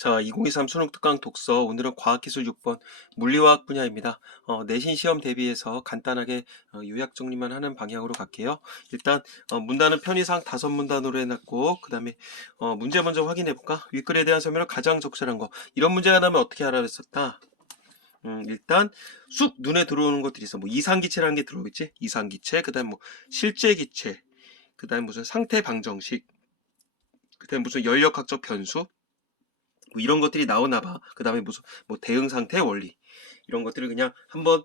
자, 2023 수능 특강 독서 오늘은 과학기술 6번 물리화학 분야입니다. 내신 시험 대비해서 간단하게 요약 정리만 하는 방향으로 갈게요. 일단 문단은 편의상 5문단으로 해놨고 그 다음에 문제 먼저 확인해 볼까? 윗글에 대한 설명을 가장 적절한 거. 이런 문제가 나면 어떻게 하라 그랬었다? 일단 쑥 눈에 들어오는 것들이 있어. 뭐 이상기체라는 게 들어오겠지? 이상기체, 그 다음 뭐 실제기체, 그 다음 무슨 상태 방정식, 그 다음 무슨 연력학적 변수, 뭐 이런 것들이 나오나 봐. 그 다음에 무슨 뭐 대응 상태 원리 이런 것들을 그냥 한번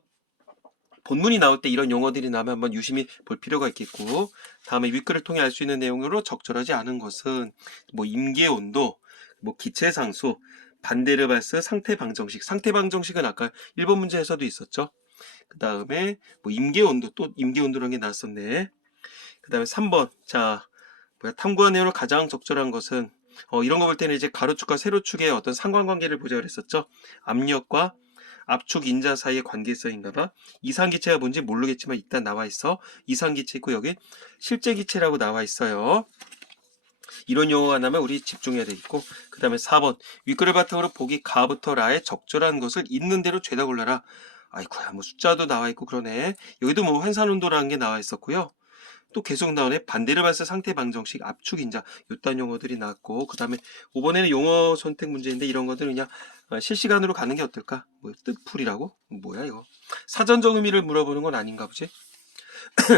본문이 나올 때 이런 용어들이 나면 한번 유심히 볼 필요가 있겠고, 다음에 윗글을 통해 알 수 있는 내용으로 적절하지 않은 것은 뭐 임계 온도, 뭐 기체 상수, 반데르발스 상태 방정식. 상태 방정식은 아까 1번 문제에서도 있었죠. 그 다음에 뭐 임계 온도, 또 임계 온도라는 게 나왔었네. 그 다음에 3번 자 탐구한 내용으로 가장 적절한 것은 이런 거 볼 때는 이제 가로축과 세로축의 어떤 상관관계를 보자 그랬었죠. 압력과 압축 인자 사이의 관계성인가 봐. 이상기체가 뭔지 모르겠지만 일단 나와 있어. 이상기체 있고 여기 실제기체라고 나와 있어요. 이런 용어가 나면 우리 집중해야 되겠고, 그 다음에 4번 윗글을 바탕으로 보기 가부터 라의 적절한 것을 있는 대로 죄다 골라라. 아이쿠야, 뭐 숫자도 나와 있고 그러네. 여기도 뭐 환산온도라는 게 나와 있었고요. 또 계속 나오네. 반데르발스 상태 방정식, 압축 인자, 요딴 용어들이 나왔고, 그 다음에 5번에는 용어 선택 문제인데 이런 것들은 그냥 실시간으로 가는 게 어떨까? 뭐 뜻풀이라고? 뭐야 이거? 사전적 의미를 물어보는 건 아닌가 보지?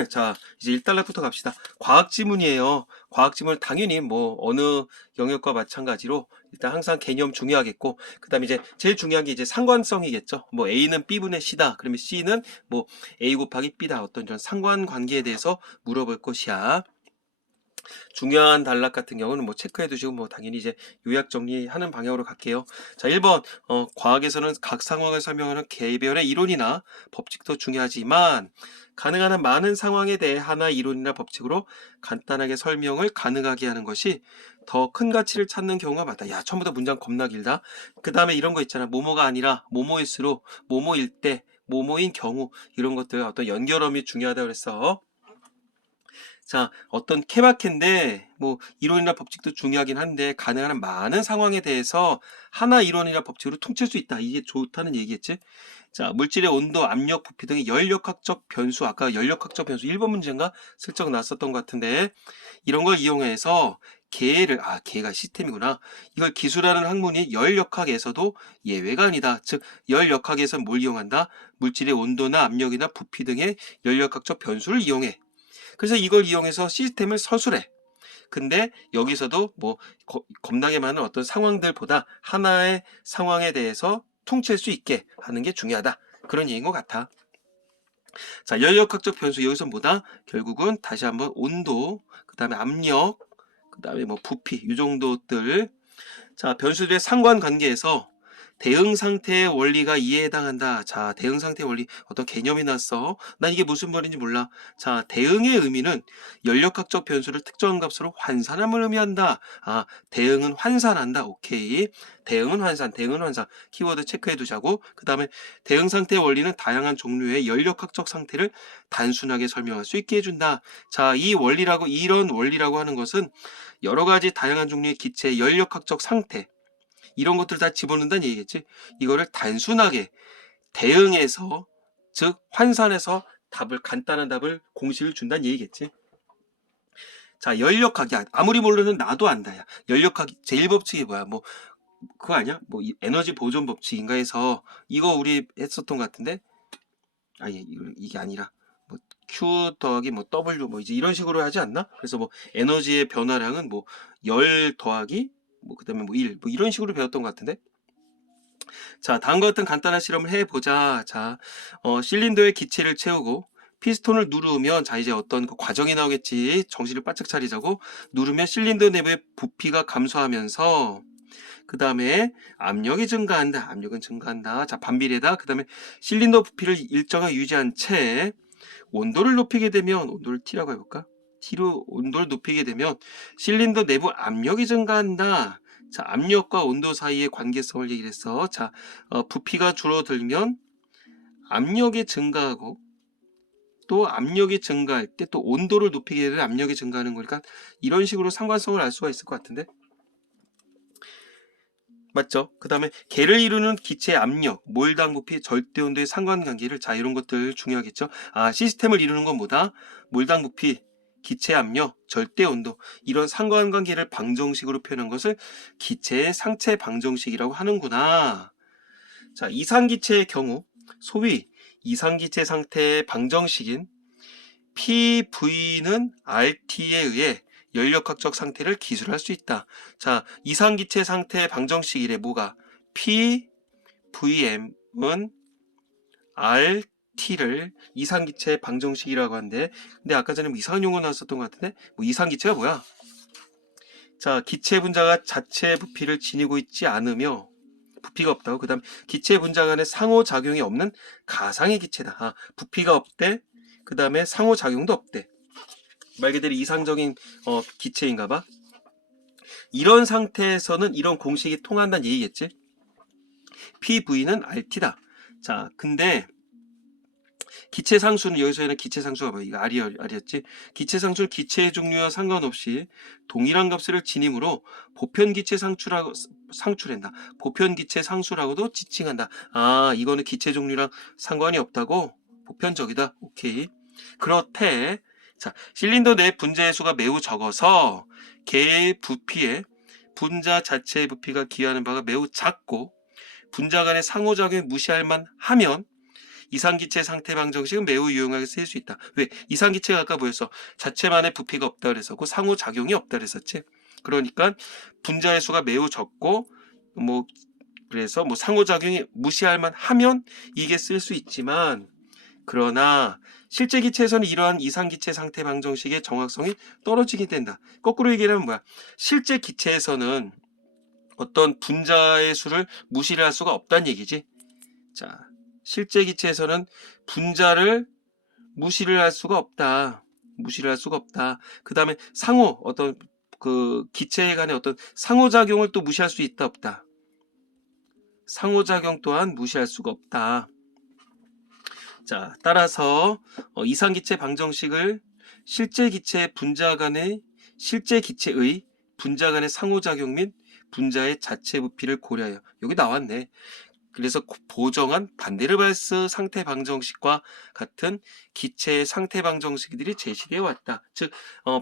자, 이제 1단락부터 갑시다. 과학 지문이에요. 과학 지문은 당연히 뭐 어느 영역과 마찬가지로 일단 항상 개념 중요하겠고, 그 다음에 이제 제일 중요한 게 이제 상관성이겠죠. 뭐 A는 B분의 C다. 그러면 C는 뭐 A 곱하기 B다. 어떤 이런 상관관계에 대해서 물어볼 것이야. 중요한 단락 같은 경우는 뭐 체크해 두시고 뭐 당연히 이제 요약 정리하는 방향으로 갈게요. 자, 1번 과학에서는 각 상황을 설명하는 개별의 이론이나 법칙도 중요하지만 가능한 한 많은 상황에 대해 하나의 이론이나 법칙으로 간단하게 설명을 가능하게 하는 것이 더 큰 가치를 찾는 경우가 많다. 야, 처음부터 문장 겁나 길다. 그 다음에 이런 거 있잖아. 뭐뭐가 아니라 뭐뭐일수록, 뭐뭐일 때, 뭐뭐인 경우, 이런 것들 어떤 연결음이 중요하다 그랬어. 자, 어떤 케바케인데 뭐 이론이나 법칙도 중요하긴 한데 가능한 한 많은 상황에 대해서 하나 이론이나 법칙으로 퉁칠 수 있다. 이게 좋다는 얘기겠지? 자, 물질의 온도, 압력, 부피 등의 연력학적 변수, 아까 연력학적 변수 1번 문제인가 슬쩍 나왔었던 것 같은데 이런 걸 이용해서 개가 시스템이구나. 이걸 기술하는 학문이 열역학에서도 예외가 아니다. 즉, 열역학에서 뭘 이용한다? 물질의 온도나 압력이나 부피 등의 연력학적 변수를 이용해. 그래서 이걸 이용해서 시스템을 서술해. 근데 여기서도 뭐 겁나게 많은 어떤 상황들보다 하나의 상황에 대해서 통치할 수 있게 하는 게 중요하다. 그런 얘기인 것 같아. 자, 연력학적 변수 여기서 뭐다? 결국은 다시 한번 온도, 그 다음에 압력, 그 다음에 뭐 부피 이 정도들. 자, 변수들의 상관관계에서 대응 상태의 원리가 이해에 해당한다. 자, 대응 상태의 원리 어떤 개념이 났어. 난 이게 무슨 말인지 몰라. 자, 대응의 의미는 연력학적 변수를 특정 값으로 환산함을 의미한다. 아, 대응은 환산한다. 오케이. 대응은 환산, 대응은 환산. 키워드 체크해 두자고. 그 다음에 대응 상태의 원리는 다양한 종류의 연력학적 상태를 단순하게 설명할 수 있게 해준다. 자, 이런 원리라고 하는 것은 여러 가지 다양한 종류의 기체의 연력학적 상태, 이런 것들 다 집어넣는다는 얘기겠지. 이거를 단순하게 대응해서, 즉 환산해서 간단한 답을 공식을 준다는 얘기겠지. 자, 연력학이 아무리 모르는 나도 안다. 야, 연력학 제1법칙이 뭐야? 뭐 그거 아니야? 뭐 에너지 보존 법칙인가 해서 이거 우리 했었던 것 같은데, 이게 아니라 뭐 Q 더하기 뭐 W 뭐 이제 이런 식으로 하지 않나? 그래서 뭐 에너지의 변화량은 뭐 열 더하기 뭐 그다음에 뭐 1, 뭐 이런 식으로 배웠던 것 같은데. 자, 다음과 같은 간단한 실험을 해보자. 자, 실린더에 기체를 채우고 피스톤을 누르면, 자, 이제 어떤 그 과정이 나오겠지. 정신을 바짝 차리자고. 누르면 실린더 내부의 부피가 감소하면서 그 다음에 압력이 증가한다. 압력은 증가한다. 자, 반비례다. 그 다음에 실린더 부피를 일정하게 유지한 채 온도를 높이게 되면, 온도를 T라고 해볼까? T로 온도를 높이게 되면 실린더 내부 압력이 증가한다. 자, 압력과 온도 사이의 관계성을 얘기를 했어. 자, 부피가 줄어들면 압력이 증가하고, 또 압력이 증가할 때 또 온도를 높이게 되면 압력이 증가하는 거니까 이런 식으로 상관성을 알 수가 있을 것 같은데. 맞죠? 그 다음에 개를 이루는 기체 압력, 몰당 부피, 절대 온도의 상관관계를, 자, 이런 것들 중요하겠죠? 아, 시스템을 이루는 건 뭐다? 몰당 부피, 기체 압력, 절대 온도, 이런 상관관계를 방정식으로 표현한 것을 기체의 상체 방정식이라고 하는구나. 자, 이상기체의 경우 소위 이상기체 상태의 방정식인 PV는 RT에 의해 연력학적 상태를 기술할 수 있다. 자, 이상기체 상태의 방정식이래. 뭐가? PVM은 RT를 이상기체 방정식이라고 하는데, 근데 아까 전에 뭐 이상한 용어 나왔었던 것 같은데, 뭐 이상기체가 뭐야? 자, 기체 분자가 자체 부피를 지니고 있지 않으며 부피가 없다고. 그 다음 기체 분자 간의 상호작용이 없는 가상의 기체다. 아, 부피가 없대. 그 다음에 상호작용도 없대. 말 그대로 이상적인 기체인가 봐. 이런 상태에서는 이런 공식이 통한다는 얘기겠지. PV는 RT다. 자, 근데 기체 상수는, 여기서는 기체 상수가 뭐야? 이거 R이었지. 기체 상수는 기체의 종류와 상관없이 동일한 값을 지니므로 보편 기체 상출한다. 보편 기체 상수라고도 지칭한다. 아, 이거는 기체 종류랑 상관이 없다고? 보편적이다. 오케이. 그렇대. 자, 실린더 내 분자의 수가 매우 적어서 개의 부피에 분자 자체의 부피가 기여하는 바가 매우 작고 분자 간의 상호작용이 무시할 만하면 이상기체 상태 방정식은 매우 유용하게 쓰일 수 있다. 왜? 이상기체가 아까 뭐였어? 자체만의 부피가 없다 그랬었고 상호작용이 없다 그랬었지. 그러니까 분자의 수가 매우 적고 그래서 상호작용이 무시할 만하면 이게 쓸 수 있지만, 그러나 실제 기체에서는 이러한 이상기체 상태 방정식의 정확성이 떨어지게 된다. 거꾸로 얘기하면 뭐야? 실제 기체에서는 어떤 분자의 수를 무시를 할 수가 없다는 얘기지. 자, 실제 기체에서는 분자를 무시를 할 수가 없다. 무시를 할 수가 없다. 그 다음에 어떤 기체 간의 어떤 상호작용을 또 무시할 수 있다, 없다. 상호작용 또한 무시할 수가 없다. 자, 따라서 이상기체 방정식을 실제 기체의 분자 간의 상호작용 및 분자의 자체 부피를 고려하여, 여기 나왔네. 그래서 보정한 반데르발스 상태 방정식과 같은 기체의 상태 방정식들이 제시되어 왔다. 즉,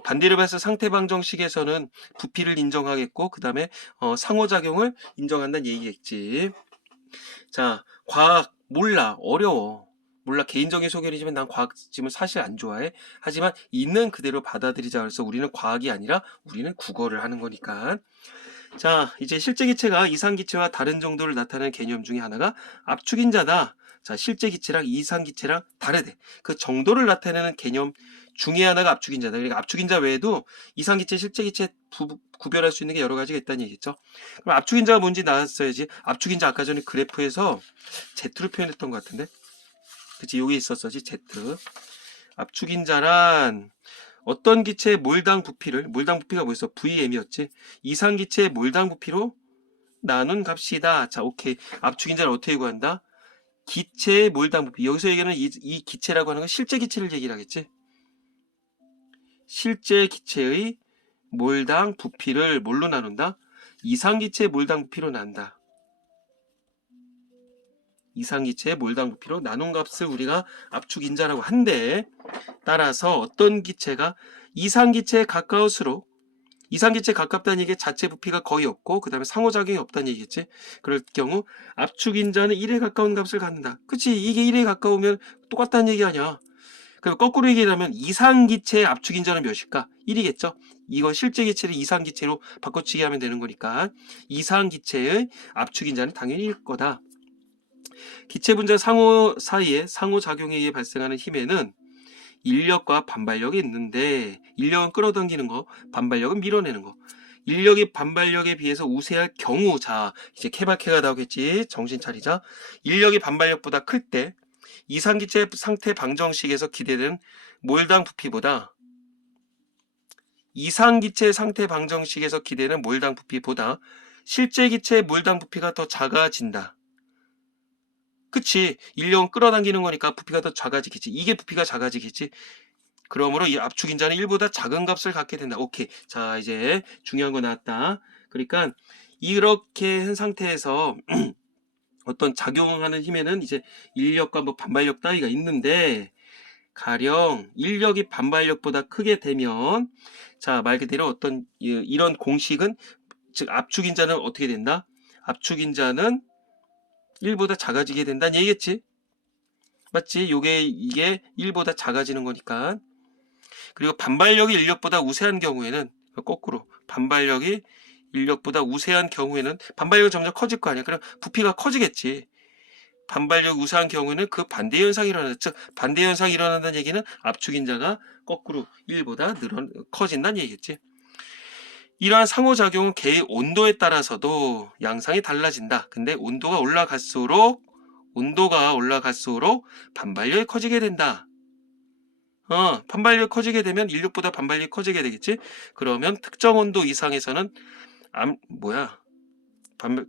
반데르발스 상태 방정식에서는 부피를 인정하겠고, 그 다음에 상호작용을 인정한다는 얘기겠지. 자, 과학 몰라, 어려워. 몰라, 개인적인 소견이지만 난 과학집을 사실 안 좋아해. 하지만 있는 그대로 받아들이자. 그래서 우리는 과학이 아니라 우리는 국어를 하는 거니까. 자, 이제 실제 기체가 이상 기체와 다른 정도를 나타내는 개념 중에 하나가 압축인자다. 자, 실제 기체랑 이상 기체랑 다르대. 그 정도를 나타내는 개념 중에 하나가 압축인자다. 그러니까 압축인자 외에도 이상 기체, 실제 기체 구별할 수 있는 게 여러 가지가 있다는 얘기겠죠. 그럼 압축인자가 뭔지 나왔어야지. 압축인자 아까 전에 그래프에서 Z로 표현했던 것 같은데. 그치, 여기 있었어지, Z. 압축인자란 어떤 기체의 몰당 부피가 뭐였어? VM이었지. 이상 기체의 몰당 부피로 나눈 값이다. 자, 오케이. 압축인자를 어떻게 구한다? 기체의 몰당 부피. 여기서 얘기하는 이 기체라고 하는 건 실제 기체를 얘기를 하겠지. 실제 기체의 몰당 부피를 뭘로 나눈다? 이상 기체의 몰당 부피로 나눈다. 이상 기체의 몰당 부피로 나눈 값을 우리가 압축인자라고 한대. 따라서 어떤 기체가 이상 기체에 가까울수록, 이상 기체에 가깝다는 얘기에 자체 부피가 거의 없고 그 다음에 상호작용이 없다는 얘기겠지. 그럴 경우 압축인자는 1에 가까운 값을 갖는다. 그치, 이게 1에 가까우면 똑같다는 얘기 아니야. 그럼 거꾸로 얘기하면 이상 기체의 압축인자는 몇일까? 1이겠죠. 이건 실제 기체를 이상 기체로 바꿔치기 하면 되는 거니까 이상 기체의 압축인자는 당연히 1일 거다. 기체 분자 사이에 상호작용에 의해 발생하는 힘에는 인력과 반발력이 있는데, 인력은 끌어당기는 거, 반발력은 밀어내는 거. 인력이 반발력에 비해서 우세할 경우, 자, 이제 케바케가 나오겠지. 정신 차리자. 인력이 반발력보다 클 때 이상기체 상태 방정식에서 기대되는 몰당 부피보다, 이상기체 상태 방정식에서 기대는 몰당 부피보다 실제 기체의 몰당 부피가 더 작아진다. 그치, 인력은 끌어당기는 거니까 부피가 더 작아지겠지. 이게 부피가 작아지겠지. 그러므로 이 압축인자는 1보다 작은 값을 갖게 된다. 오케이. 자, 이제 중요한 거 나왔다. 그러니까 이렇게 한 상태에서 어떤 작용하는 힘에는 이제 인력과 뭐 반발력 따위가 있는데, 가령 인력이 반발력보다 크게 되면, 자, 말 그대로 어떤 이런 공식은, 즉 압축인자는 어떻게 된다? 압축인자는 1보다 작아지게 된다는 얘기겠지? 맞지? 이게 1보다 작아지는 거니까. 그리고 반발력이 인력보다 우세한 경우에는, 거꾸로 반발력이 인력보다 우세한 경우에는 반발력은 점점 커질 거 아니야. 그럼 부피가 커지겠지. 반발력 우세한 경우에는 그 반대 현상이 일어난다. 즉 반대 현상이 일어난다는 얘기는 압축인자가 거꾸로 1보다 커진다는 얘기겠지. 이러한 상호작용은 개의 온도에 따라서도 양상이 달라진다. 근데 온도가 올라갈수록 반발력이 커지게 된다. 반발력이 커지게 되면 인력보다 반발력이 커지게 되겠지. 그러면 특정 온도 이상에서는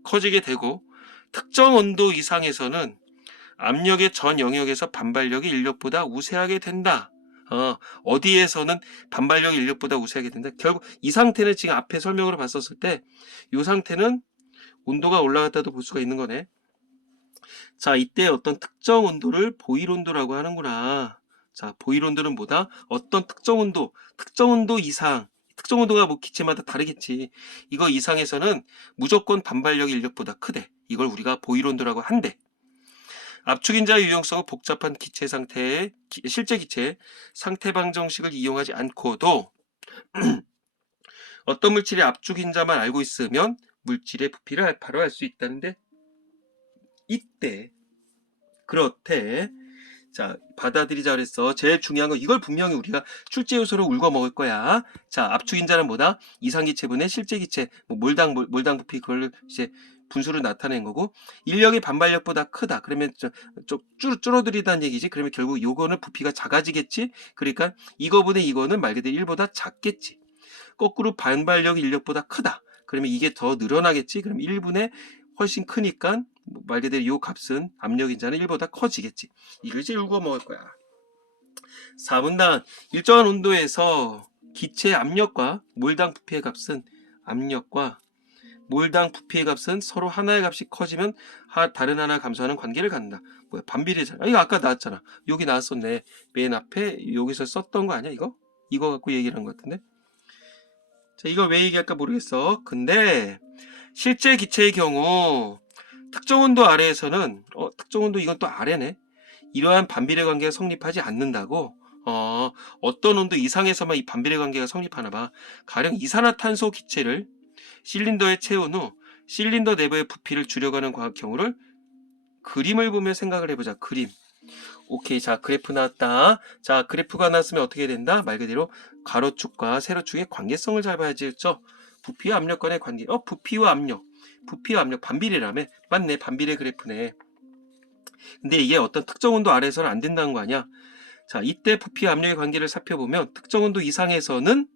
커지게 되고, 특정 온도 이상에서는 압력의 전 영역에서 반발력이 인력보다 우세하게 된다. 어디에서는 반발력이 인력보다 우세하게 된다. 결국 이 상태는 지금 앞에 설명으로 봤었을 때 이 상태는 온도가 올라갔다도 볼 수가 있는 거네. 자, 이때 어떤 특정 온도를 보일 온도라고 하는구나. 자, 보일 온도는 뭐다? 어떤 특정 온도 이상, 특정 온도가 뭐 기체마다 다르겠지. 이거 이상에서는 무조건 반발력이 인력보다 크대. 이걸 우리가 보일 온도라고 한대. 압축인자의 유용성은 복잡한 기체 상태의 실제 기체 상태 방정식을 이용하지 않고도 어떤 물질의 압축인자만 알고 있으면 물질의 부피를 바로 알 수 있다는데, 이때 그렇대. 자, 받아들이자 그랬어. 제일 중요한 건 이걸 분명히 우리가 출제 요소로 울고 먹을 거야. 자, 압축인자는 뭐다? 이상기체분의 실제기체, 뭐 몰당 부피, 그걸 이제 분수를 나타낸 거고, 인력이 반발력보다 크다. 그러면 좀 줄어들이다는 얘기지. 그러면 결국 요거는 부피가 작아지겠지. 그러니까 이거분의 이거는 말 그대로 1보다 작겠지. 거꾸로 반발력이 인력보다 크다. 그러면 이게 더 늘어나겠지. 그럼 1분의 훨씬 크니까 말 그대로 이 값은 압력인자는 1보다 커지겠지. 이걸 이제 읽어 먹을 거야. 4분단 일정한 온도에서 기체의 압력과 몰당 부피의 값은 서로 하나의 값이 커지면 다른 하나 감소하는 관계를 갖는다. 뭐야, 반비례잖아. 이거 아까 나왔잖아. 여기 나왔었네. 맨 앞에 여기서 썼던 거 아니야 이거? 이거 갖고 얘기를 한 것 같은데. 자, 이거 왜 얘기할까 모르겠어. 근데 실제 기체의 경우 특정 온도 아래에서는 특정 온도 이건 또 아래네. 이러한 반비례 관계가 성립하지 않는다고. 어떤 온도 이상에서만 이 반비례 관계가 성립하나 봐. 가령 이산화탄소 기체를 실린더에 채운 후 실린더 내부의 부피를 줄여가는 경우를 그림을 보며 생각을 해보자. 그림. 오케이. 자, 그래프 나왔다. 자, 그래프가 나왔으면 어떻게 된다? 말 그대로 가로축과 세로축의 관계성을 잘 봐야지. 그렇죠? 부피와 압력 간의 관계. 부피와 압력 반비례라며. 맞네. 반비례 그래프네. 근데 이게 어떤 특정 온도 아래에서는 안 된다는 거 아니야? 자, 이때 부피와 압력의 관계를 살펴보면 특정 온도 이상에서는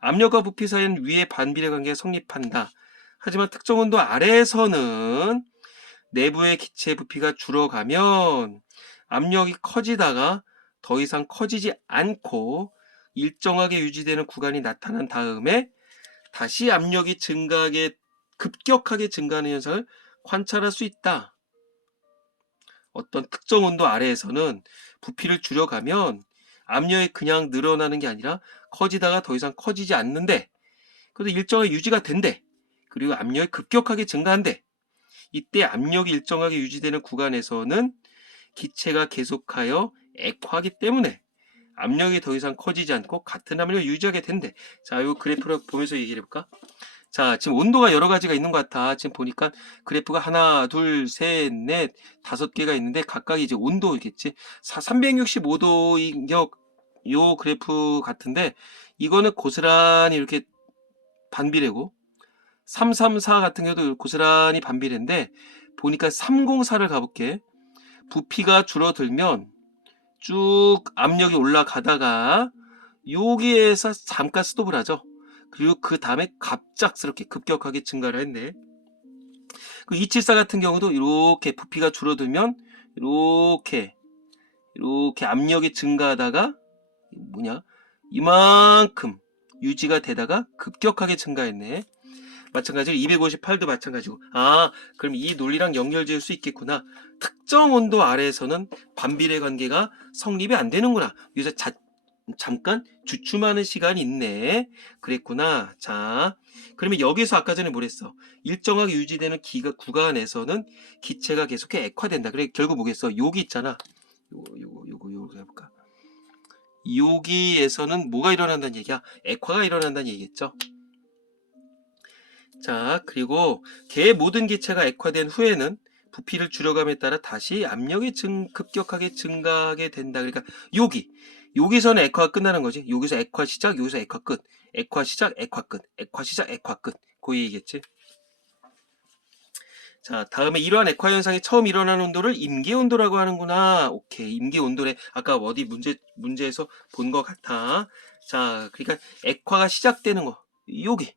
압력과 부피 사이는 위의 반비례 관계가 성립한다. 하지만 특정 온도 아래에서는 내부의 기체 부피가 줄어가면 압력이 커지다가 더 이상 커지지 않고 일정하게 유지되는 구간이 나타난 다음에 다시 압력이 급격하게 증가하는 현상을 관찰할 수 있다. 어떤 특정 온도 아래에서는 부피를 줄여가면 압력이 그냥 늘어나는 게 아니라 커지다가 더 이상 커지지 않는데, 그래도 일정하게 유지가 된대. 그리고 압력이 급격하게 증가한대. 이때 압력이 일정하게 유지되는 구간에서는 기체가 계속하여 액화하기 때문에 압력이 더 이상 커지지 않고 같은 압력을 유지하게 된대. 자, 이 그래프를 보면서 얘기해 볼까? 자, 지금 온도가 여러 가지가 있는 것 같아. 지금 보니까 그래프가 하나, 둘, 셋, 넷, 5개가 있는데 각각 이제 온도겠지. 365도인 요 그래프 같은데 이거는 고스란히 이렇게 반비례고, 334 같은 경우도 고스란히 반비례인데 보니까 304를 가볼게. 부피가 줄어들면 쭉 압력이 올라가다가 여기에서 잠깐 스톱을 하죠. 그리고 그 다음에 갑작스럽게 급격하게 증가를 했네. 그 274 같은 경우도 이렇게 부피가 줄어들면 이렇게 압력이 증가하다가 이만큼 유지가 되다가 급격하게 증가했네. 마찬가지로 258도 마찬가지고. 아, 그럼 이 논리랑 연결지을 수 있겠구나. 특정 온도 아래에서는 반비례 관계가 성립이 안 되는구나. 여기서 잠깐 주춤하는 시간이 있네. 그랬구나. 자, 그러면 여기서 아까 전에 뭐랬어? 일정하게 유지되는 구간에서는 기체가 계속해 액화된다. 그래, 결국 뭐겠어? 여기 있잖아. 요거 해볼까? 여기에서는 뭐가 일어난다는 얘기야? 액화가 일어난다는 얘기겠죠? 자, 그리고 개 모든 기체가 액화된 후에는 부피를 줄여감에 따라 다시 압력이 급격하게 증가하게 된다. 그러니까 여기서는 액화가 끝나는 거지. 여기서 액화 시작, 여기서 액화 끝. 액화 시작, 액화 끝. 액화 시작, 액화 끝. 그 얘기겠지. 자, 다음에 이러한 액화 현상이 처음 일어나는 온도를 임계 온도라고 하는구나. 오케이. 임계 온도래. 아까 어디 문제에서 본 것 같아. 자, 그러니까 액화가 시작되는 거. 요게.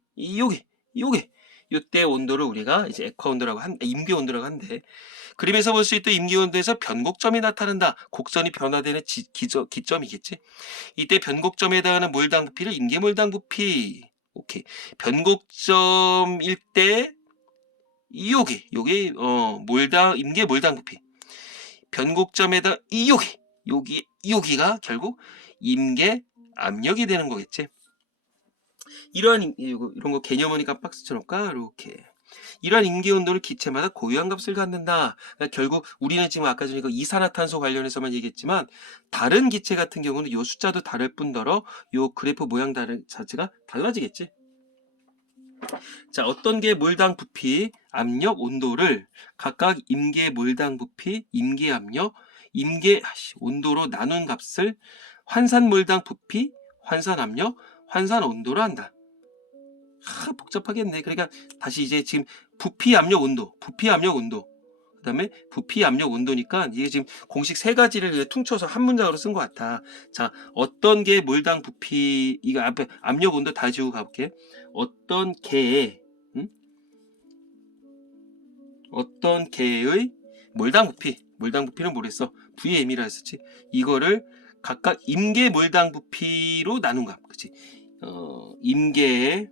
요때 온도를 우리가 이제 액화 온도라고 임계 온도라고 한대. 그림에서 볼 수 있던 임계 온도에서 변곡점이 나타난다. 곡선이 변화되는 기점이겠지. 이때 변곡점에 해당하는 몰당 부피를 임계 몰당 부피. 오케이. 변곡점일 때 요게 임계 몰당 부피. 변곡점에다 여기가 결국 임계 압력이 되는 거겠지. 이런 거 개념이니까 박스 쳐놓을까? 이렇게. 이러한 임계 온도를 기체마다 고유한 값을 갖는다. 그러니까 결국 우리는 지금 아까 전에 이산화탄소 관련해서만 얘기했지만 다른 기체 같은 경우는 요 숫자도 다를 뿐더러 요 그래프 모양 자체가 달라지겠지. 자, 어떤 게 몰당 부피, 압력, 온도를 각각 임계 몰당 부피, 임계 압력, 임계 온도로 나눈 값을 환산 몰당 부피, 환산 압력, 환산 온도로 한다. 복잡하겠네. 그러니까 다시 이제 지금 부피 압력 온도, 그 다음에 부피 압력 온도니까 이게 지금 공식 세 가지를 퉁쳐서 한 문장으로 쓴 것 같아. 자, 어떤 게 몰당 부피, 이거 앞에 압력 온도 다 지우고 가볼게. 어떤 개의 몰당 부피는 뭐랬어? VM이라 했었지. 이거를 각각 임계 몰당 부피로 나눈 값, 그치? 임계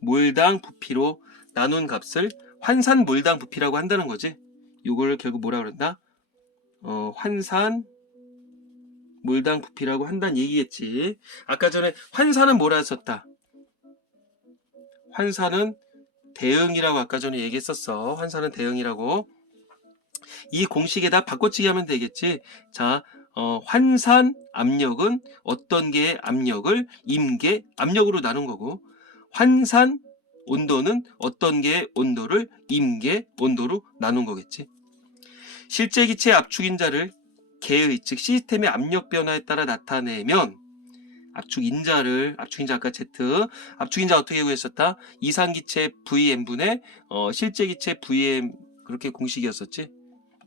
몰당 부피로 나눈 값을 환산 몰당 부피라고 한다는 거지. 이걸 결국 뭐라 그런다? 환산 몰당 부피라고 한다는 얘기겠지. 아까 전에 환산은 뭐라 했었다? 환산은 대응이라고 아까 전에 얘기했었어. 환산은 대응이라고. 이 공식에다 바꿔치기 하면 되겠지. 자, 환산 압력은 어떤 개의 압력을 임계 압력으로 나눈 거고, 환산 온도는 어떤 개의 온도를 임계 온도로 나눈 거겠지. 실제 기체의 압축인자를 개의 즉 시스템의 압력 변화에 따라 나타내면 압축인자 아까 Z 압축인자 어떻게 구했었다? 이상기체 VM분의 실제 기체 VM 그렇게 공식이었었지.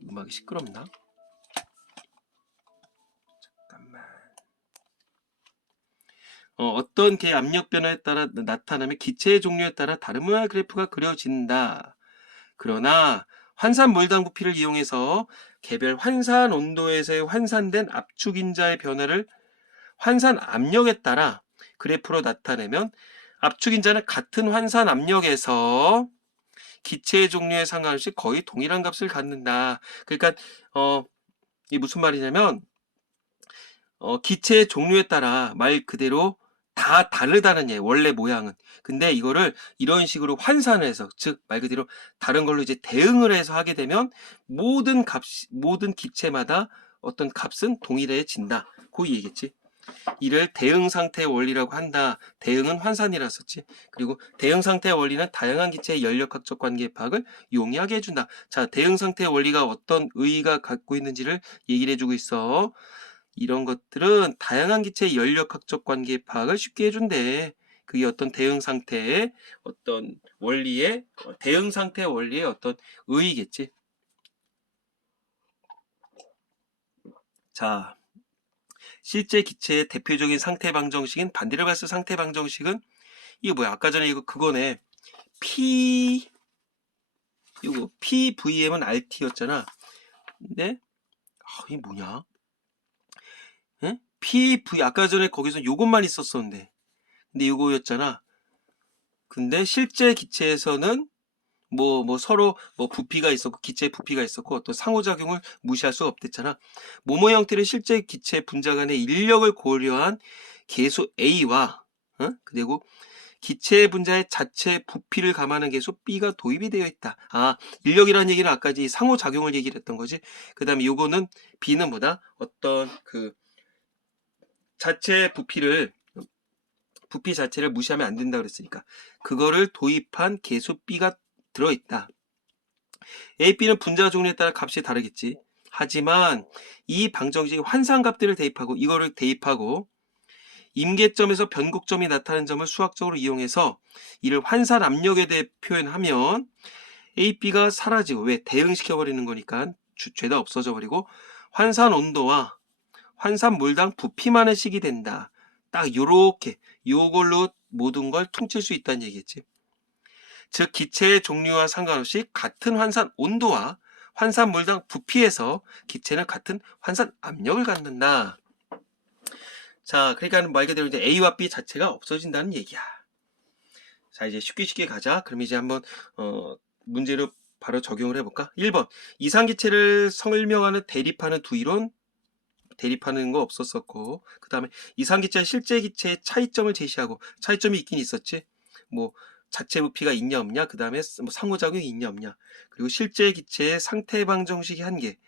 음악이 시끄럽나? 잠깐만. 어떤 개 압력 변화에 따라 나타나면 기체의 종류에 따라 다른 모양의 그래프가 그려진다. 그러나 환산 몰당 부피를 이용해서 개별 환산 온도에서의 환산된 압축인자의 변화를 환산 압력에 따라 그래프로 나타내면 압축인자는 같은 환산 압력에서 기체의 종류에 상관없이 거의 동일한 값을 갖는다. 그러니까 이게 무슨 말이냐면 기체의 종류에 따라 말 그대로 다 다르다는 얘기, 원래 모양은. 근데 이거를 이런 식으로 환산을 해서, 즉, 말 그대로 다른 걸로 이제 대응을 해서 하게 되면 모든 기체마다 어떤 값은 동일해진다. 그 얘기겠지. 이를 대응 상태의 원리라고 한다. 대응은 환산이라 썼지. 그리고 대응 상태의 원리는 다양한 기체의 연력학적 관계 파악을 용이하게 해준다. 자, 대응 상태의 원리가 어떤 의의가 갖고 있는지를 얘기를 해주고 있어. 이런 것들은 다양한 기체의 연력학적 관계 파악을 쉽게 해준대. 그게 어떤 대응 상태의 어떤 원리의 대응 상태의 원리의 어떤 의의겠지. 자, 실제 기체의 대표적인 상태 방정식인 반대로 봤을 상태 방정식은 이거 뭐야? 아까 전에 그거네. PVM은 RT였잖아. 근데 이게 뭐냐? PV 아까 전에 거기서 요것만 있었었는데 근데 요거였잖아. 근데 실제 기체에서는 뭐 서로 뭐 부피가 있었고 기체에 부피가 있었고 또 상호작용을 무시할 수가 없댔잖아. 모모 형태의 실제 기체 분자 간의 인력을 고려한 계수 A와 그리고 기체 분자의 자체 부피를 감하는 계수 B가 도입이 되어 있다. 인력이라는 얘기는 아까 이 상호작용을 얘기를 했던 거지. 그 다음에 요거는 B는 뭐다? 어떤 그 자체 부피 자체를 무시하면 안 된다 그랬으니까 그거를 도입한 계수 B가 들어있다. A, B는 분자 종류에 따라 값이 다르겠지. 하지만 이 방정식에 환상값들을 대입하고 이거를 대입하고 임계점에서 변곡점이 나타나는 점을 수학적으로 이용해서 이를 환산 압력에 대해 표현하면 A, B가 사라지고 왜 대응시켜버리는 거니까 죄다 없어져 버리고 환산 온도와 환산 물당 부피만의 식이 된다. 딱 요렇게 요걸로 모든 걸 퉁칠 수 있다는 얘기겠지. 즉 기체의 종류와 상관없이 같은 환산 온도와 환산 물당 부피에서 기체는 같은 환산 압력을 갖는다. 자, 그러니까 말 그대로 이제 A와 B 자체가 없어진다는 얘기야. 자, 이제 쉽게 가자. 그럼 이제 한번 문제로 바로 적용을 해볼까? 1번 이상기체를 설명하는 대립하는 두 이론 대립하는 거 없었었고 그 다음에 이상기체와 실제 기체의 차이점을 제시하고 차이점이 있긴 있었지. 뭐 자체 부피가 있냐 없냐 그 다음에 뭐 상호작용이 있냐 없냐 그리고 실제 기체의 상태 방정식이 한계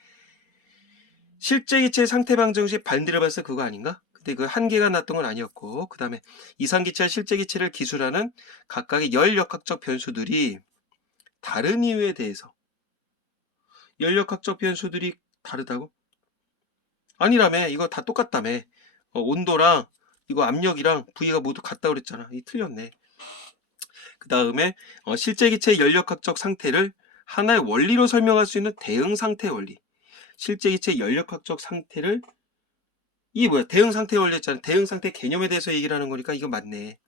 실제 기체의 상태 방정식 반대로 그거 아닌가? 근데 그 한계가 났던 건 아니었고 그 다음에 이상기체와 실제 기체를 기술하는 각각의 열역학적 변수들이 다른 이유에 대해서 열역학적 변수들이 다르다고? 아니라며 이거 다 똑같다며 온도랑 이거 압력이랑 V가 모두 같다 그랬잖아. 이 틀렸네. 그 다음에 실제 기체의 열역학적 상태를 하나의 원리로 설명할 수 있는 대응상태 원리 실제 기체의 열역학적 상태를 이게 뭐야 대응상태 원리 했잖아. 대응상태 개념에 대해서 얘기를 하는 거니까 이거 맞네.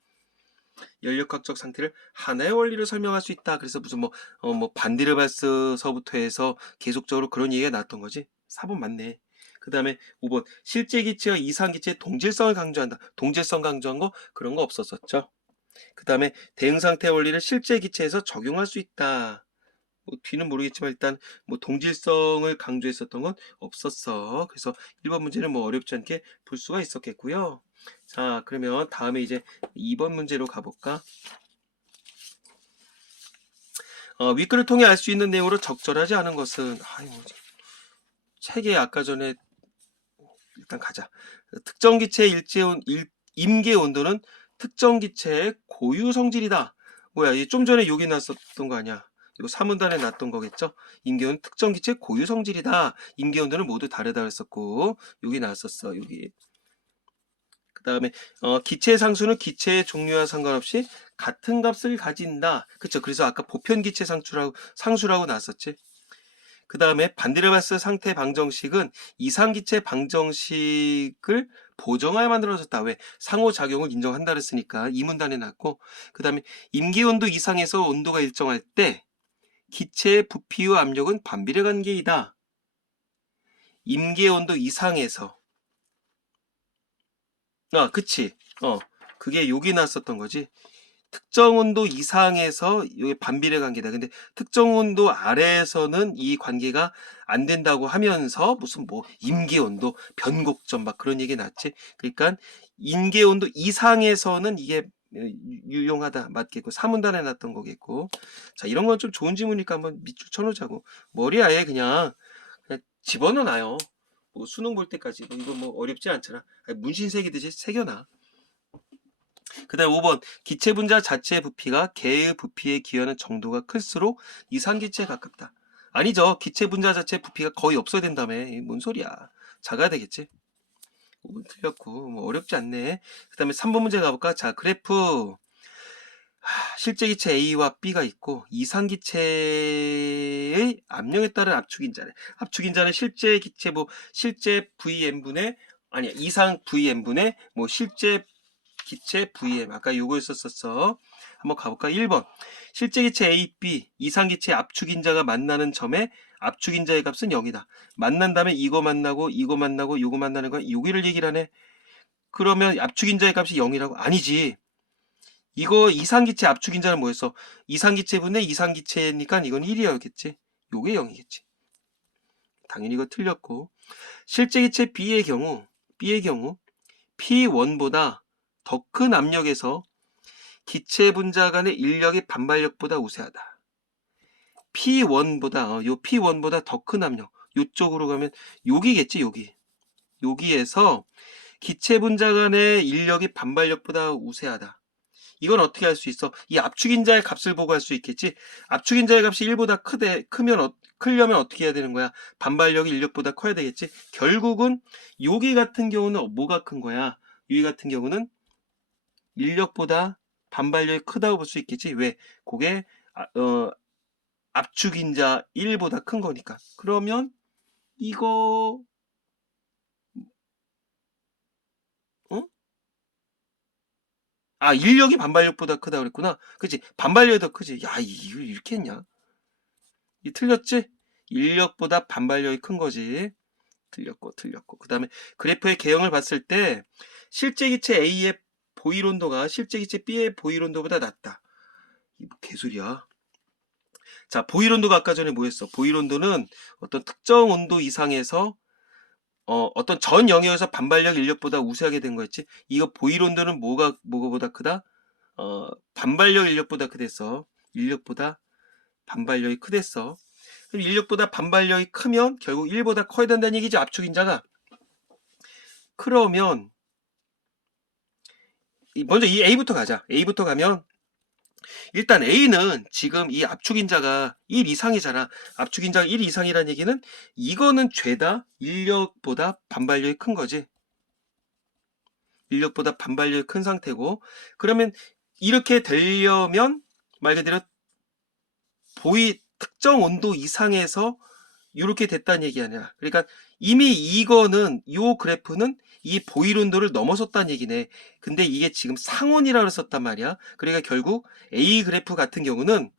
열역학적 상태를 하나의 원리로 설명할 수 있다. 그래서 무슨 뭐 반디르바스서부터 해서 계속적으로 그런 얘기가 나왔던 거지. 4번 맞네. 그 다음에 5번 실제 기체와 이상 기체의 동질성을 강조한다. 동질성 강조한 거 그런 거 없었었죠. 그 다음에 대응상태 원리를 실제 기체에서 적용할 수 있다. 뭐 뒤는 모르겠지만 일단 뭐 동질성을 강조했었던 건 없었어. 그래서 1번 문제는 뭐 어렵지 않게 볼 수가 있었겠고요. 자, 그러면 다음에 이제 2번 문제로 가볼까? 윗글을 통해 알 수 있는 내용으로 적절하지 않은 것은 책에 아까 전에 일단 가자. 특정 기체의 임계 온도는 특정 기체의 고유 성질이다. 뭐야, 좀 전에 여기 났었던 거 아니야? 이거 3문단에 났던 거겠죠? 임계온은 특정 기체의 고유 성질이다. 임계 온도는 모두 다르다 그랬었고 여기 나왔었어. 여기. 그 다음에 기체의 상수는 기체의 종류와 상관없이 같은 값을 가진다. 그쵸? 그래서 아까 보편 기체 상수라고 나왔었지. 그 다음에 반디르바스 상태 방정식은 이상기체 방정식을 보정하여 만들어졌다. 왜? 상호작용을 인정한다 그랬으니까 이 문단에 놨고 그 다음에 임기온도 이상에서 온도가 일정할 때 기체의 부피와 압력은 반비례 관계이다. 임계온도 이상에서 그치. 그게 여기 나왔었던 거지. 특정 온도 이상에서 이게 반비례 관계다. 근데 특정 온도 아래에서는 이 관계가 안 된다고 하면서 무슨 뭐 임계 온도, 변곡점 막 그런 얘기 났지. 그러니까 임계 온도 이상에서는 이게 유용하다 맞겠고 3문단에 놨던 거겠고. 자, 이런 건 좀 좋은 질문이니까 한번 밑줄 쳐놓자고. 머리 아예 그냥 집어넣어놔요. 뭐 수능 볼 때까지 이거 뭐 어렵지 않잖아. 문신새기듯이 새겨놔. 그 다음 5번 기체 분자 자체의 부피가 개의 부피에 기여하는 정도가 클수록 이상기체에 가깝다. 아니죠. 기체 분자 자체의 부피가 거의 없어야 된다며. 뭔 소리야. 작아야 되겠지. 5번 틀렸고 뭐 어렵지 않네. 그 다음에 3번 문제 가볼까. 자, 그래프 실제 기체 A와 B가 있고 이상기체의 압력에 따른 압축인자래. 압축인자는 실제 기체 실제 VM분의 아니야 이상 VM분의 실제 기체 VM 아까 요거 있었었어. 한번 가볼까? 1번 실제 기체 A, B 이상기체 압축인자가 만나는 점에 압축인자의 값은 0이다. 만난 다음에 이거 만나고 요거 만나는 거 여기를 얘기를 하네. 그러면 압축인자의 값이 0이라고? 아니지. 이거 이상기체 압축인자는 뭐였어? 이상기체분의 이상기체니까 이건 1이었겠지. 요게 0이겠지. 당연히 이거 틀렸고. 실제기체 B의 경우 P1보다 더 큰 압력에서 기체 분자 간의 인력이 반발력보다 우세하다. 요 P1보다 더 큰 압력. 요쪽으로 가면 여기겠지, 여기. 여기에서 기체 분자 간의 인력이 반발력보다 우세하다. 이건 어떻게 할 수 있어? 이 압축인자의 값을 보고 할 수 있겠지? 압축인자의 값이 1보다 크려면 어떻게 해야 되는 거야? 반발력이 인력보다 커야 되겠지? 결국은 여기 같은 경우는 뭐가 큰 거야? 여기 같은 경우는 인력보다 반발력이 크다고 볼 수 있겠지? 왜? 그게 압축인자 1보다 큰 거니까. 그러면 이거 어? 인력이 반발력보다 크다 그랬구나. 그치? 반발력이 더 크지. 야, 이거 이렇게 했냐? 이 틀렸지? 인력보다 반발력이 큰 거지. 틀렸고. 그 다음에 그래프의 개형을 봤을 때 실제 기체 A의 보일 온도가 실제 기체 B의 보일 온도보다 낮다. 이 뭐 개소리야. 자, 보일 온도가 아까 전에 뭐였어? 보일 온도는 어떤 특정 온도 이상에서 어떤 전 영역에서 반발력 인력보다 우세하게 된 거였지. 이거 보일 온도는 뭐가보다 크다? 반발력 인력보다 크댔어. 인력보다 반발력이 크댔어. 그럼 인력보다 반발력이 크면 결국 1보다 커야 된다는 얘기지, 압축인자가. 그러면 먼저 이 A부터 가자. A부터 가면 일단 A는 지금 이 압축인자가 1 이상이잖아. 압축인자가 1 이상이라는 얘기는 이거는 죄다 인력보다 반발력이 큰 거지. 인력보다 반발력이 큰 상태고, 그러면 이렇게 되려면 말 그대로 특정 온도 이상에서 이렇게 됐다는 얘기 아니야. 그러니까 이미 이거는 요 그래프는 이 보일 온도를 넘어섰다는 얘기네. 근데 이게 지금 상온이라고 썼단 말이야. 그러니까 결국 A 그래프 같은 경우는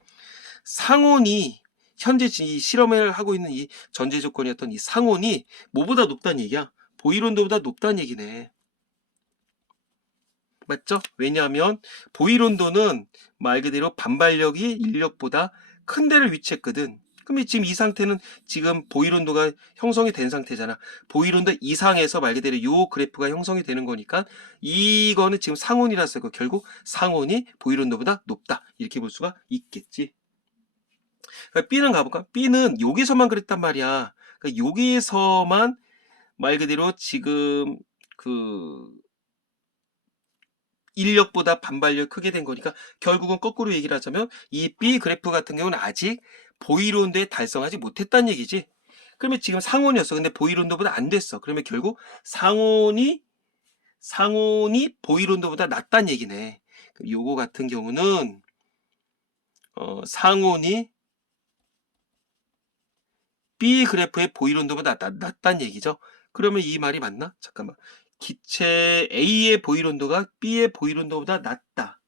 상온이 현재 이 실험을 하고 있는 이 전제 조건이었던 이 상온이 뭐보다 높다는 얘기야? 보일 온도보다 높다는 얘기네. 맞죠? 왜냐하면 보일 온도는 말 그대로 반발력이 인력보다 큰 데를 위치했거든. 그럼 지금 이 상태는 지금 보일 온도가 형성이 된 상태잖아. 보일 온도 이상에서 말 그대로 요 그래프가 형성이 되는 거니까 이거는 지금 상온이라서 결국 상온이 보일 온도보다 높다. 이렇게 볼 수가 있겠지. 그러니까 B는 가볼까? B는 여기서만 그랬단 말이야. 그러니까 여기서만 말 그대로 지금 그 인력보다 반발력이 크게 된 거니까 결국은 거꾸로 얘기를 하자면 이 B 그래프 같은 경우는 아직 보일 온도에 달성하지 못했다는 얘기지. 그러면 지금 상온이었어. 근데 보일 온도보다 안 됐어. 그러면 결국 상온이 보일 온도보다 낮다는 얘기네. 요거 같은 경우는 상온이 B 그래프의 보일 온도보다 낮다는 얘기죠. 그러면 이 말이 맞나? 잠깐만. 기체 A의 보일 온도가 B의 보일 온도보다 낮다.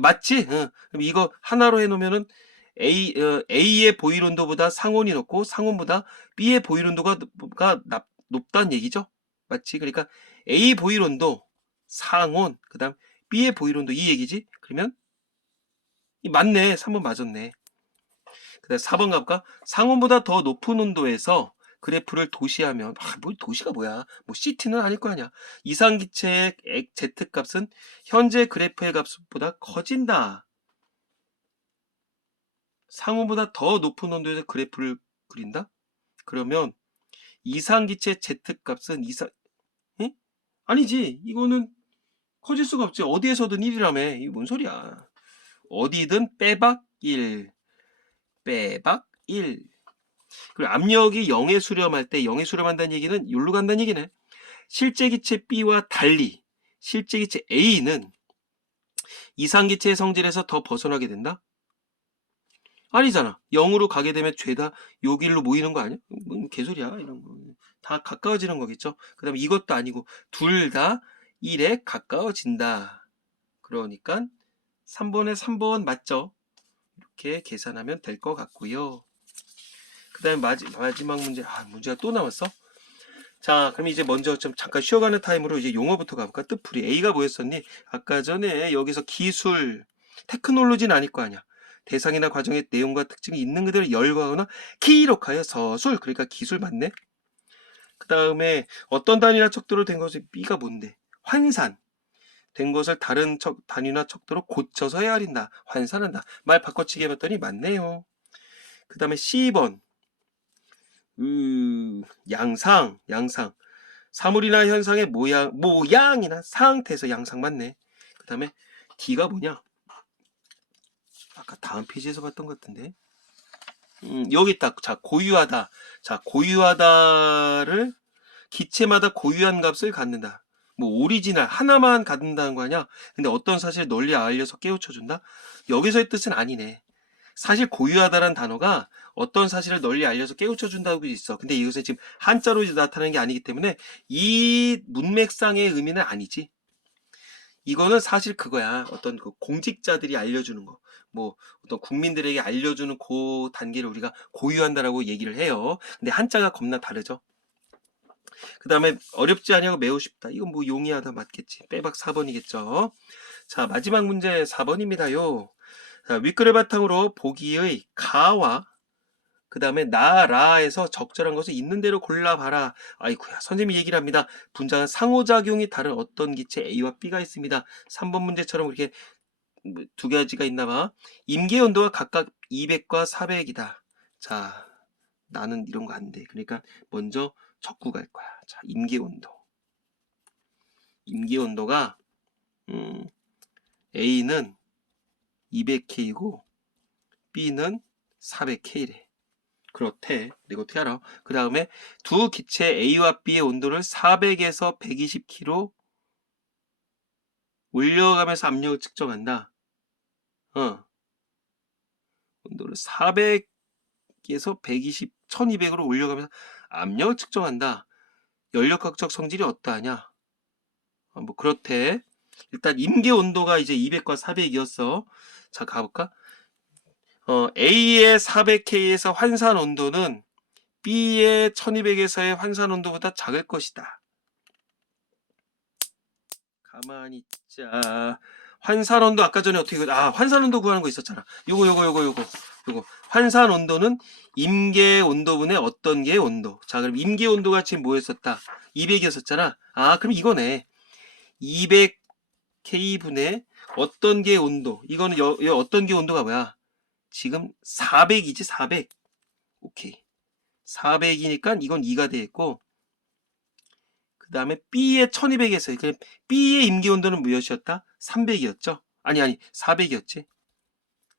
맞지? 응. 그럼 이거 하나로 해놓으면은 A의 보일 온도보다 상온이 높고 상온보다 B의 보일 온도가 높다는 얘기죠. 맞지? 그러니까 A 보일 온도 상온, 그 다음 B의 보일 온도 이 얘기지? 그러면 맞네. 3번 맞았네. 그 다음 4번 가볼까? 상온보다 더 높은 온도에서 그래프를 도시하면 뭐 도시가 뭐야? 뭐 CT는 아닐 거 아니야. 이상기체의 Z값은 현재 그래프의 값보다 커진다. 상온보다 더 높은 온도에서 그래프를 그린다? 그러면 이상기체 Z값은 응? 아니지. 이거는 커질 수가 없지. 어디에서든 1이라며. 이게 뭔 소리야. 어디든 빼박 1. 빼박 1. 그리고 압력이 0에 수렴할 때 0에 수렴한다는 얘기는 여기로 간다는 얘기네. 실제 기체 B와 달리 실제 기체 A는 이상기체의 성질에서 더 벗어나게 된다? 아니잖아. 0으로 가게 되면 죄다 요 길로 모이는 거 아니야? 뭐 개소리야 이런 거. 다 가까워지는 거겠죠. 그 다음에 이것도 아니고 둘 다 1에 가까워진다. 그러니까 3번에 3번 맞죠? 이렇게 계산하면 될 것 같고요. 그 다음에 마지막 문제. 문제가 또 남았어? 자, 그럼 이제 먼저 좀 잠깐 쉬어가는 타임으로 이제 용어부터 가볼까? 뜻풀이. A가 뭐였었니? 아까 전에 여기서 기술, 테크놀로지는 아닐 거 아니야. 대상이나 과정의 내용과 특징이 있는 그대로 열거하거나 기록하여 서술. 그러니까 기술 맞네? 그 다음에 어떤 단위나 척도로 된 것이 B가 뭔데? 환산. 된 것을 다른 단위나 척도로 고쳐서 헤아린다. 환산한다. 말 바꿔치기 해봤더니 맞네요. 그 다음에 C번. 양상. 사물이나 현상의 모양이나 상태에서 양상 맞네. 그 다음에 D가 뭐냐? 아까 다음 페이지에서 봤던 것 같은데. 여기 딱, 자, 고유하다. 자, 고유하다를 기체마다 고유한 값을 갖는다. 뭐 오리지널 하나만 갖는다는 거 아니야? 근데 어떤 사실을 널리 알려서 깨우쳐준다? 여기서의 뜻은 아니네. 사실 고유하다란 단어가 어떤 사실을 널리 알려서 깨우쳐준다고 있어. 근데 이것을 지금 한자로 나타내는 게 아니기 때문에 이 문맥상의 의미는 아니지. 이거는 사실 그거야. 어떤 그 공직자들이 알려주는 거. 뭐 어떤 국민들에게 알려주는 그 단계를 우리가 고유한다라고 얘기를 해요. 근데 한자가 겁나 다르죠. 그 다음에 어렵지 않냐고 매우 쉽다. 이건 뭐 용이하다 맞겠지. 빼박 4번이겠죠. 자, 마지막 문제 4번입니다요. 자, 윗글을 바탕으로 보기의 가와 그 다음에 나라에서 적절한 것을 있는 대로 골라봐라. 아이쿠야, 선생님이 얘기를 합니다. 분자는 상호작용이 다른 어떤 기체 A와 B가 있습니다. 3번 문제처럼 이렇게 두 가지가 있나봐. 임계 온도가 각각 200과 400이다. 자, 나는 이런 거 안 돼. 그러니까 먼저 적고 갈 거야. 자, 임계 온도. 임계 온도가 A는 200K고 B는 400K래. 그렇대. 이거 어떻게 알아? 그 다음에 두 기체 A와 B의 온도를 400에서 120k로 올려가면서 압력을 측정한다. 온도를 400에서 120, 1200으로 올려가면서 압력을 측정한다. 연력학적 성질이 어떠하냐? 뭐 그렇대. 일단 임계 온도가 이제 200과 400이었어. 자, 가볼까? A의 400K에서 환산 온도는 B의 1200에서의 환산 온도보다 작을 것이다. 가만히 있자. 환산 온도 아까 전에 어떻게 환산 온도 구하는 거 있었잖아. 요거. 환산 온도는 임계 온도분의 어떤 개의 온도. 자, 그럼 임계 온도가 지금 뭐였었다? 200이었었잖아. 그럼 이거네. 200K분의 어떤 개의 온도. 이거는 어떤 개의 온도가 뭐야? 지금 400이지, 400. 오케이. 400이니까 이건 2가 되겠고, 그 다음에 B의 1200에서, B의 임계 온도는 무엇이었다? 300이었죠? 아니, 400이었지.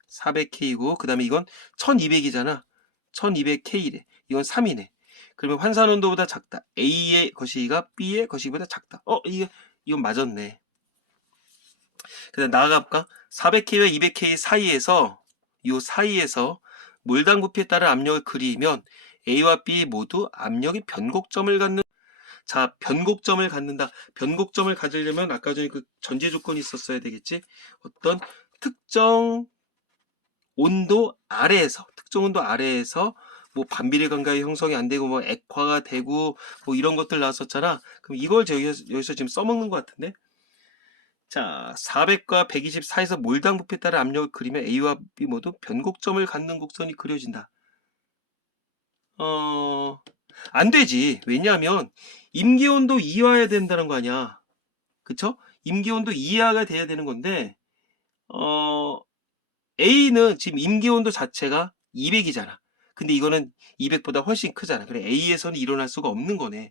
400K고, 그 다음에 이건 1200이잖아. 1200K래. 이건 3이네. 그러면 환산 온도보다 작다. A의 거시기가 B의 거시기보다 작다. 이건 맞았네. 그 다음 나아가볼까? 400K와 200K 사이에서, 이 사이에서 몰당 부피에 따른 압력을 그리면 A와 B 모두 압력이 변곡점을 갖는, 자, 변곡점을 갖는다. 변곡점을 가지려면 아까 전에 그 전제 조건이 있었어야 되겠지? 어떤 특정 온도 아래에서, 뭐 반비례 감각이 형성이 안 되고 뭐 액화가 되고 뭐 이런 것들 나왔었잖아. 그럼 이걸 여기서 지금 써먹는 것 같은데? 자, 400과 120 사이에서 몰당 부피에 따른 압력을 그리면 A와 B 모두 변곡점을 갖는 곡선이 그려진다. 안 되지. 왜냐하면 임계온도 이하여야 된다는 거 아니야. 그쵸? 임계온도 이하가 돼야 되는 건데 A는 지금 임계온도 자체가 200이잖아. 근데 이거는 200보다 훨씬 크잖아. 그래 A에서는 일어날 수가 없는 거네.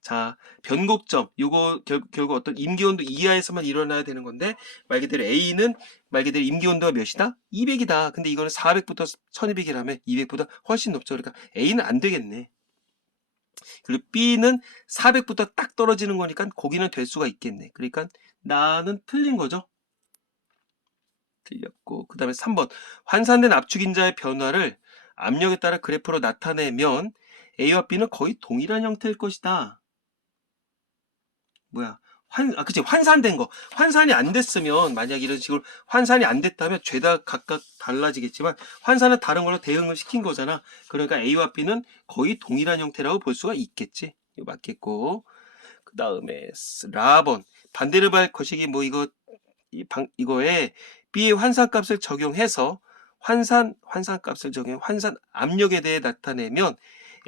자, 변곡점. 요거 결국 어떤 임계온도 이하에서만 일어나야 되는 건데 말 그대로 A는 말 그대로 임계온도가 몇이다? 200이다. 근데 이거는 400부터 1200이라면 200보다 훨씬 높죠. 그러니까 A는 안 되겠네. 그리고 B는 400부터 딱 떨어지는 거니까 거기는 될 수가 있겠네. 그러니까 나는 틀린 거죠. 틀렸고, 그 다음에 3번 환산된 압축인자의 변화를 압력에 따라 그래프로 나타내면 A와 B는 거의 동일한 형태일 것이다. 뭐야? 그치. 환산된 거. 환산이 안 됐으면, 만약 이런 식으로 환산이 안 됐다면 죄다 각각 달라지겠지만, 환산은 다른 걸로 대응을 시킨 거잖아. 그러니까 A와 B는 거의 동일한 형태라고 볼 수가 있겠지. 이거 맞겠고, 그 다음에 라번 반데르발 거시기 뭐 이거에 B의 환산값을 적용해서 환산값을 적용 환산 압력에 대해 나타내면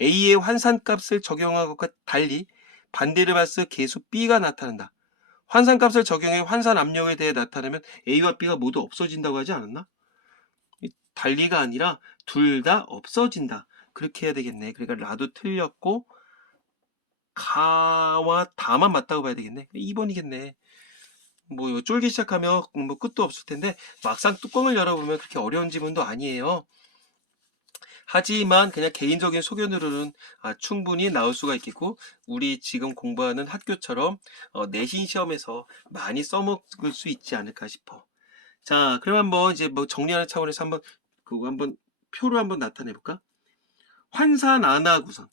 A의 환산값을 적용한 것과 달리 반데르발스 계수 B가 나타난다. 환산값을 적용해 환산 압력에 대해 나타내면 A와 B가 모두 없어진다고 하지 않았나? 달리가 아니라 둘 다 없어진다. 그렇게 해야 되겠네. 그러니까 라도 틀렸고 가와 다만 맞다고 봐야 되겠네. 2번이겠네. 뭐 이거 쫄기 시작하면 뭐 끝도 없을 텐데 막상 뚜껑을 열어보면 그렇게 어려운 지문도 아니에요. 하지만 그냥 개인적인 소견으로는 충분히 나올 수가 있겠고, 우리 지금 공부하는 학교처럼 내신 시험에서 많이 써먹을 수 있지 않을까 싶어. 자, 그럼 한번 이제 뭐 정리하는 차원에서 한번 표를 한번 나타내 볼까? 환산 안하 구성.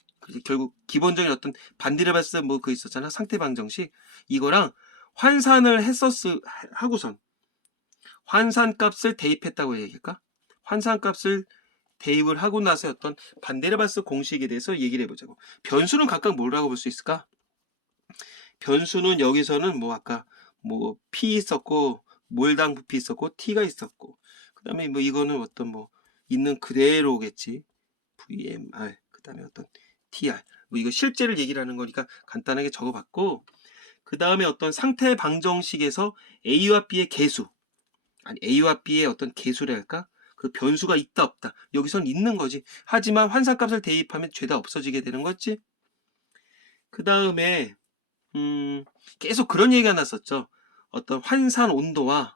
결국 기본적인 어떤 반디르바스 뭐 그 있었잖아. 상태 방정식. 이거랑 환산을 하고선 환산값을 대입했다고 얘기할까? 환산값을 대입을 하고 나서 어떤 반데르바스 공식에 대해서 얘기를 해보자고. 변수는 각각 뭐라고 볼 수 있을까? 변수는 여기서는 뭐 아까 뭐 P 있었고 몰당 부피 있었고 T가 있었고, 그 다음에 뭐 이거는 어떤 뭐 있는 그대로겠지. VMR, 그 다음에 어떤 TR, 뭐 이거 실제를 얘기를 하는 거니까 간단하게 적어봤고, 그 다음에 어떤 상태 방정식에서 A와 B의 개수, 아니 A와 B의 어떤 개수랄까? 그 변수가 있다 없다, 여기선 있는 거지. 하지만 환산값을 대입하면 죄다 없어지게 되는 거지. 그 다음에 계속 그런 얘기가 났었죠. 어떤 환산 온도와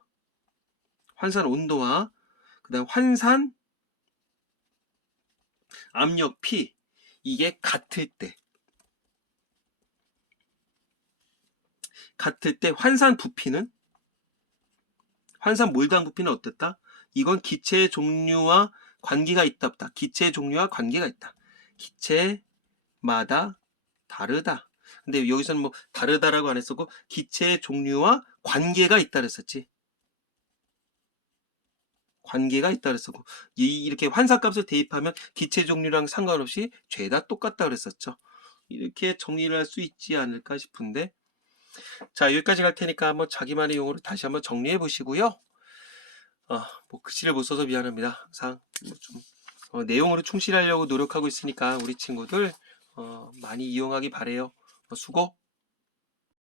그다음 환산 압력 P, 이게 같을 때 환산 몰당 부피는 어땠다? 이건 기체의 종류와 관계가 있다 없다. 기체의 종류와 관계가 있다. 기체마다 다르다. 근데 여기서는 뭐 다르다라고 안 했었고 기체의 종류와 관계가 있다 그랬었지. 관계가 있다 그랬었고, 이렇게 환산값을 대입하면 기체 종류랑 상관없이 죄다 똑같다 그랬었죠. 이렇게 정리를 할 수 있지 않을까 싶은데, 자, 여기까지 갈 테니까 한번 자기만의 용어로 다시 한번 정리해 보시고요. 뭐 글씨를 못 써서 미안합니다. 항상 뭐좀 내용으로 충실하려고 노력하고 있으니까 우리 친구들 많이 이용하기 바래요. 수고.